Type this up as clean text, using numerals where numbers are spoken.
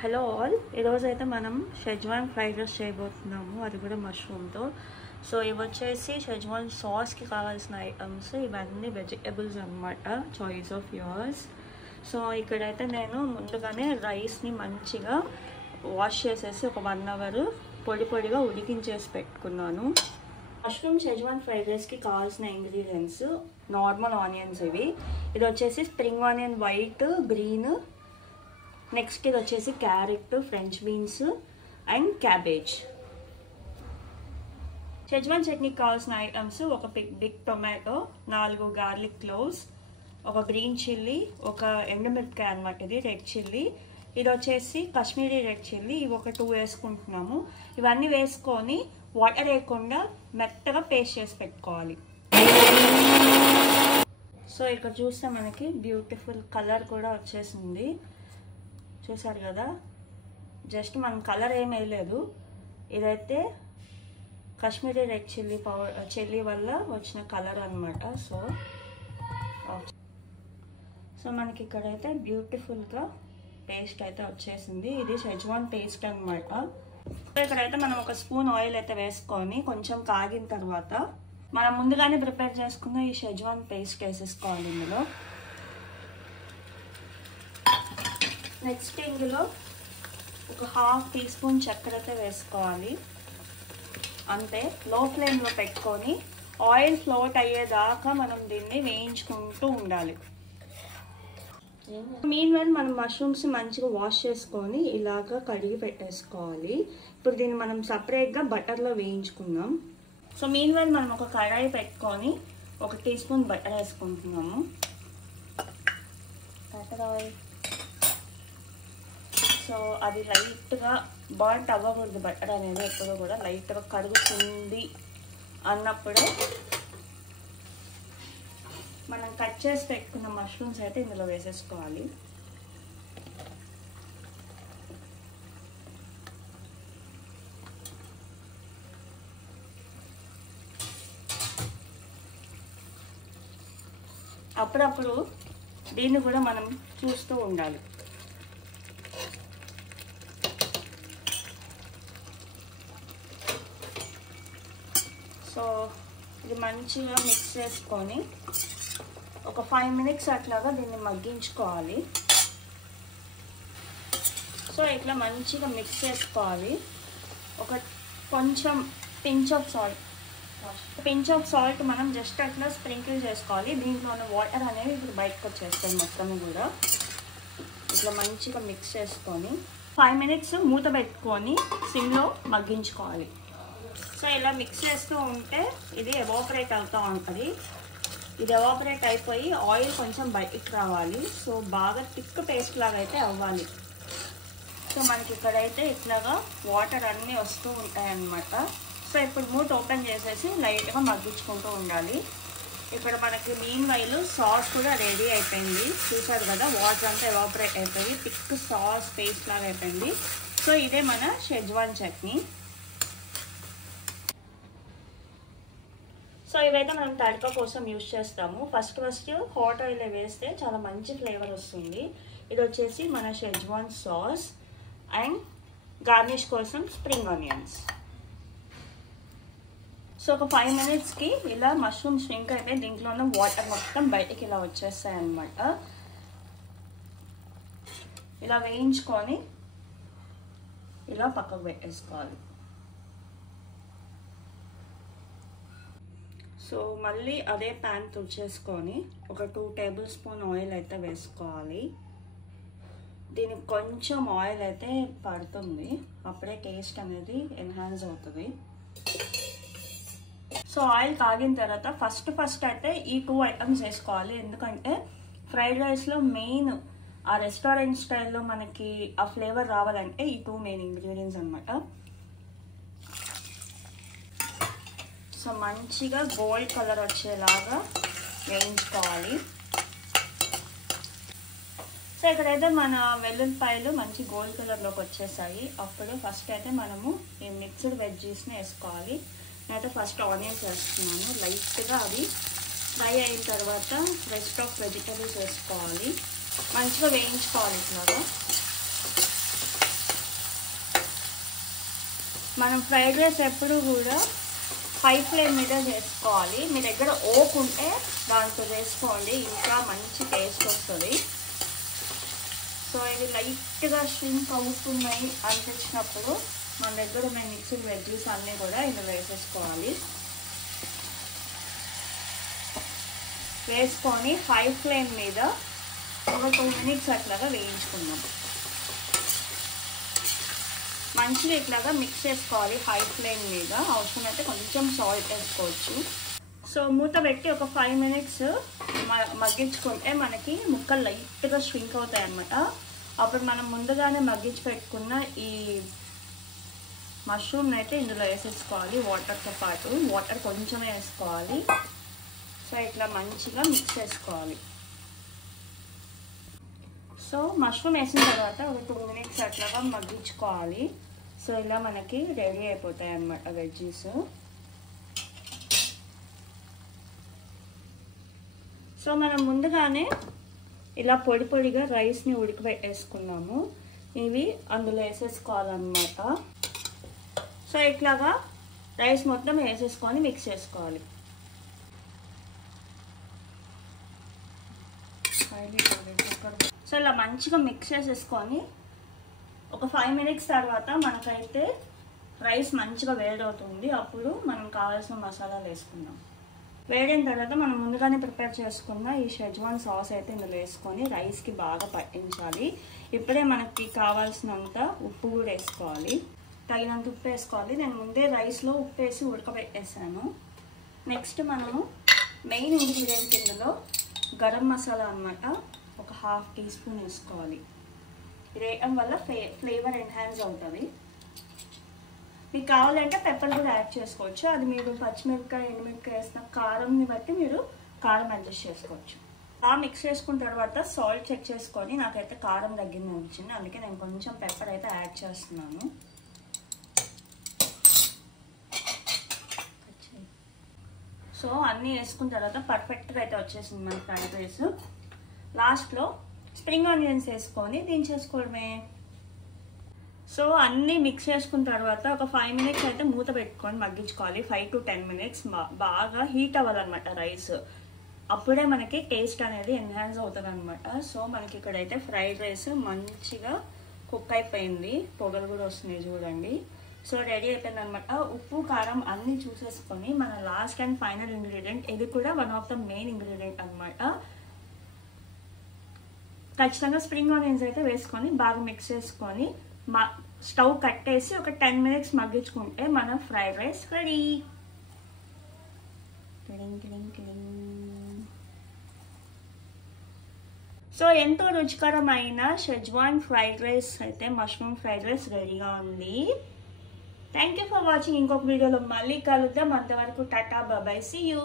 Hello all, ఈరోజు అయితే మనం షెజ్వాన్ ఫ్రైడ్ రైస్ చేయబోతున్నాము, అది కూడా మష్రూమ్తో. సో ఇవి వచ్చేసి షెజ్వాన్ సాస్కి కావాల్సిన ఐటమ్స్, ఇవన్నీ వెజిటబుల్స్ అనమాట, చాయిస్ ఆఫ్ యోర్స్. సో ఇక్కడైతే నేను ముందుగానే రైస్ని మంచిగా వాష్ చేసేసి ఒక 1 అవర్ పొడిగా ఉడికించేసి పెట్టుకున్నాను. మష్రూమ్ షెజ్వాన్ ఫ్రైడ్ రైస్కి కావాల్సిన ఇంగ్రీడియంట్స్ నార్మల్ ఆనియన్స్. ఇది వచ్చేసి spring onion white, green. Next ఇది వచ్చేసి carrot, French beans and cabbage. Schezwan చట్నీకి కావాల్సిన ఐటమ్స్ ఒక బిగ్ టొమాటో, 4 గార్లిక్ క్లోవ్స్, ఒక గ్రీన్ చిల్లీ, ఒక ఎండుమిరపకాయ అనమాట, ఇది రెడ్ చిల్లీ. ఇది వచ్చేసి కాశ్మీరీ రెడ్ చిల్లీ, ఇవి ఒక 2 వేసుకుంటున్నాము. ఇవన్నీ వేసుకొని వాటర్ వేయకుండా మెత్తగా పేస్ట్ చేసి పెట్టుకోవాలి. సో ఇక్కడ చూస్తే మనకి బ్యూటిఫుల్ కలర్ కూడా వచ్చేసింది, చూసారు కదా. జస్ట్ మనం కలర్ ఏం వేయలేదు, ఇదైతే కాశ్మీరీ రెడ్ చిల్లీ వల్ల వచ్చిన కలర్ అనమాట. సో మనకి ఇక్కడైతే బ్యూటిఫుల్గా పేస్ట్ అయితే వచ్చేసింది. ఇది షెజ్వాన్ పేస్ట్ అనమాట. ఇక్కడైతే మనం ఒక స్పూన్ ఆయిల్ అయితే వేసుకొని కొంచెం కాగిన తర్వాత మనం ముందుగానే ప్రిపేర్ చేసుకున్న ఈ షెజ్వాన్ పేస్ట్ వేసేసుకోవాలి ఇందులో. నెక్స్ట్ ఇందులో ఒక 1/2 టీ స్పూన్ చక్కెర అయితే వేసుకోవాలి. అంతే, లో ఫ్లేమ్లో పెట్టుకొని ఆయిల్ ఫ్లోట్ అయ్యేదాకా మనం దీన్ని వేయించుకుంటూ ఉండాలి. మీన్వైల్ మనం మష్రూమ్స్ మంచిగా వాష్ చేసుకొని ఇలాగా కడిగి పెట్టేసుకోవాలి. ఇప్పుడు దీన్ని మనం సపరేట్గా బటర్లో వేయించుకుందాం. సో మీన్వైల్ మనం ఒక కడాయి పెట్టుకొని 1 టీ స్పూన్ బటర్ వేసుకుంటున్నాము. బటర్ ఆయిల్, సో అది లైట్గా బర్న్ అవ్వకూడదు, బటర్ అనేది ఎప్పుడు కూడా లైట్గా కడుగుతుంది అన్నప్పుడే మనం కట్ చేసి పెట్టుకున్న మష్రూమ్స్ అయితే ఇందులో వేసేసుకోవాలి. అప్పుడప్పుడు దీన్ని కూడా మనం చూస్తూ ఉండాలి. సో ఇది మంచిగా మిక్స్ చేసుకొని ఒక 5 మినిట్స్ అట్లాగా దీన్ని మగ్గించుకోవాలి. సో ఇట్లా మంచిగా మిక్స్ చేసుకోవాలి. ఒక కొంచెం పించ్ ఆఫ్ సాల్ట్ మనం జస్ట్ అట్లా స్ప్రింకిల్ చేసుకోవాలి. దీంట్లో ఉన్న వాటర్ అనేవి ఇప్పుడు బయటకు వచ్చేస్తాయి మొత్తం కూడా. ఇట్లా మంచిగా మిక్స్ చేసుకొని 5 మినిట్స్ మూత పెట్టుకొని సిమ్లో మగ్గించుకోవాలి. సో ఇలా మిక్స్ చేస్తూ ఉంటే ఇది ఎవాపరేట్ అవుతూ ఉంటుంది. ఇది ఎవాపరేట్ అయిపోయి ఆయిల్ కొంచెం బయటికి రావాలి. సో బాగా థిక్ పేస్ట్ లాగా అయితే అవ్వాలి. సో మనకి ఇక్కడైతే ఇట్లాగా వాటర్ అన్నీ వస్తూ ఉంటాయి అన్నమాట. సో ఇప్పుడు మూత ఓపెన్ చేసేసి లైట్గా మగ్గించుకుంటూ ఉండాలి. ఇక్కడ మనకి మీన్వైల్ సాస్ కూడా రెడీ అయిపోయింది, చూసారు కదా. వాటర్ అంతా ఎవాపరేట్ అయిపోయి థిక్ సాస్ పేస్ట్ లాగా అయిపోయింది. సో ఇదే మన షెజ్వాన్ చట్నీ. సో ఇవైతే మనం తడక కోసం యూజ్ చేస్తాము. ఫస్ట్ హాట్ ఆయిల్ వేస్తే చాలా మంచి ఫ్లేవర్ వస్తుంది. ఇది వచ్చేసి మన షెజ్వాన్ సాస్ అండ్ గార్నిష్ కోసం స్ప్రింగ్ ఆనియన్స్. సో ఒక 5 మినిట్స్కి ఇలా మష్రూమ్ ష్రింక్ అయితే దీంట్లో ఉన్న వాటర్ మొత్తం బయటికి ఇలా వచ్చేస్తాయి అన్నమాట. ఇలా వేయించుకొని ఇలా పక్కకు పెట్టేసుకోవాలి. సో మళ్ళీ అదే ప్యాన్ తుడిచేసుకొని ఒక 2 టేబుల్ స్పూన్ ఆయిల్ అయితే వేసుకోవాలి. దీనికి కొంచెం ఆయిల్ అయితే పడుతుంది, అప్పుడే టేస్ట్ అనేది ఎన్హాన్స్ అవుతుంది. సో ఆయిల్ కాగిన తర్వాత ఫస్ట్ అయితే ఈ 2 ఐటమ్స్ వేసుకోవాలి. ఎందుకంటే ఫ్రైడ్ రైస్లో మెయిన్ ఆ రెస్టారెంట్ స్టైల్లో మనకి ఆ ఫ్లేవర్ రావాలంటే ఈ 2 మెయిన్ ఇంగ్రీడియంట్స్ అనమాట. సో మంచిగా గోల్డ్ కలర్ వచ్చేలాగా వేయించుకోవాలి. సో ఇక్కడైతే మన వెల్లుల్లిపాయలు మంచి గోల్డ్ కలర్లోకి వచ్చేసాయి. అప్పుడు ఫస్ట్ అయితే మనము ఈ మిక్స్డ్ వెజ్జీస్ని వేసుకోవాలి. నేనైతే ఫస్ట్ ఆనియన్స్ వేస్తున్నాను. లైట్గా అవి ఫ్రై అయిన తర్వాత రెస్ట్ ఆఫ్ వెజిటబుల్స్ వేసుకోవాలి. మంచిగా వేయించుకోవాలి ఇట్లాగా. మనం ఫ్రైడ్ రైస్ ఎప్పుడు కూడా హై ఫ్లేమ్ మీద చేసుకోవాలి. మీ దగ్గర ఓక్ ఉంటే దాంతో చేసుకోండి, ఇంకా మంచి టేస్ట్ వస్తుంది. సో ఇది లైట్గా ష్రింక్ అవుతున్నాయి అనిపించినప్పుడు మన దగ్గర ఉన్న మిక్స్డ్ వెజ్జెస్ అన్నీ కూడా ఇలా వేసేసుకోవాలి. వేసుకొని హై ఫ్లేమ్ మీద ఒక 2 మినిట్స్ అట్లాగా వేయించుకుందాం. మంచిగా ఇట్లాగా మిక్స్ చేసుకోవాలి హై ఫ్లేమ్ మీద. అవసరమైతే కొంచెం సాల్ట్ వేసుకోవచ్చు. సో మూత పెట్టి ఒక 5 మినిట్స్ మగ్గించుకుంటే మనకి ముక్కలు లైట్గా ష్రింక్ అవుతాయి అన్నమాట. అప్పుడు మనం ముందుగానే మగ్గించి పెట్టుకున్న ఈ మష్రూమ్ని అయితే ఇందులో వేసేసుకోవాలి. వాటర్తో పాటు వాటర్ కొంచెమే వేసుకోవాలి. సో ఇట్లా మంచిగా మిక్స్ చేసుకోవాలి. సో మష్రూమ్ వేసిన తర్వాత ఒక 2 మినిట్స్ అట్లాగా మగ్గించుకోవాలి. సో ఇలా మనకి రెడీ అయిపోతాయి అన్నమాట వెజ్జీస్. సో మనం ముందుగానే ఇలా పొడి పొడిగా రైస్ని ఉడకబెట్టేసుకున్నాము. ఇవి అందులో వేసేసుకోవాలన్నమాట. సో ఇట్లాగా రైస్ మొత్తం వేసేసుకొని మిక్స్ చేసుకోవాలి. సో ఇలా మంచిగా మిక్స్ చేసేసుకొని ఒక 5 మినిట్స్ తర్వాత మనకైతే రైస్ మంచిగా వేడవుతుంది. అప్పుడు మనం కావాల్సిన మసాలాలు వేసుకుందాం. వేడిన తర్వాత మనం ముందుగానే ప్రిపేర్ చేసుకున్న ఈ షెజ్వాన్ సాస్ అయితే ఇందులో వేసుకొని రైస్కి బాగా పట్టించాలి. ఇప్పుడే మనకి కావాల్సినంత ఉప్పు కూడా వేసుకోవాలి. తగినంత ఉప్పు వేసుకోవాలి. నేను ముందే రైస్లో ఉప్పు వేసి ఉడకబెట్టేసాను. నెక్స్ట్ మనము మెయిన్ ఇంగ్రీడియంట్ ఇందులో గరం మసాలా అన్నమాట ఒక 1/2 టీ స్పూన్ వేసుకోవాలి. ఇది వేయడం వల్ల ఫ్లేవర్ ఎన్హాన్స్ అవుతుంది. మీకు కావాలంటే పెప్పర్ కూడా యాడ్ చేసుకోవచ్చు. అది మీరు పచ్చిమిరపకాయ ఎండుమిరపకాయ వేసిన కారంని బట్టి మీరు కారం అడ్జస్ట్ చేసుకోవచ్చు. బాగా మిక్స్ చేసుకున్న తర్వాత సాల్ట్ చెక్ చేసుకొని నాకైతే కారం తగ్గింది అనిపించింది. అందుకే నేను కొంచెం పెప్పర్ అయితే యాడ్ చేస్తున్నాను. సో అన్నీ వేసుకున్న తర్వాత పర్ఫెక్ట్గా అయితే వచ్చేసింది మన ఫ్రైడ్ రైస్. లాస్ట్లో స్ప్రింగ్ ఆనియన్స్ వేసుకొని దించేసుకోవడమే. సో అన్నీ మిక్స్ చేసుకున్న తర్వాత ఒక 5 మినిట్స్ అయితే మూత పెట్టుకొని మగ్గించుకోవాలి. 5 to 10 మినిట్స్ బాగా హీట్ అవ్వాలన్నమాట రైస్. అప్పుడే మనకి టేస్ట్ అనేది ఎన్హాన్స్ అవుతుంది అనమాట. సో మనకి ఇక్కడైతే ఫ్రైడ్ రైస్ మంచిగా కుక్ అయిపోయింది. పొగలు కూడా వస్తున్నాయి చూడండి. సో రెడీ అయిపోయింది అనమాట. ఉప్పు కారం అన్నీ చూసేసుకొని మన లాస్ట్ అండ్ ఫైనల్ ఇంగ్రీడియంట్, ఇది కూడా one of the main ingredient అనమాట. ఖచ్చితంగా స్ప్రింగ్ ఆనియన్స్ అయితే వేసుకొని బాగా మిక్స్ చేసుకొని స్టవ్ కట్టేసి ఒక 10 మినిట్స్ మగ్గించుకుంటే మన ఫ్రైడ్ రైస్ రెడీ. సో ఎంతో రుచికరమైన షెజ్వాన్ ఫ్రైడ్ రైస్ అయితే మష్రూమ్ ఫ్రైడ్ రైస్ రెడీగా ఉంది. Thank you for watching. ఇంకొక వీడియోలో మళ్ళీ కలుద్దాం. అంతవరకు టాటా బాయ్, సీ యూ.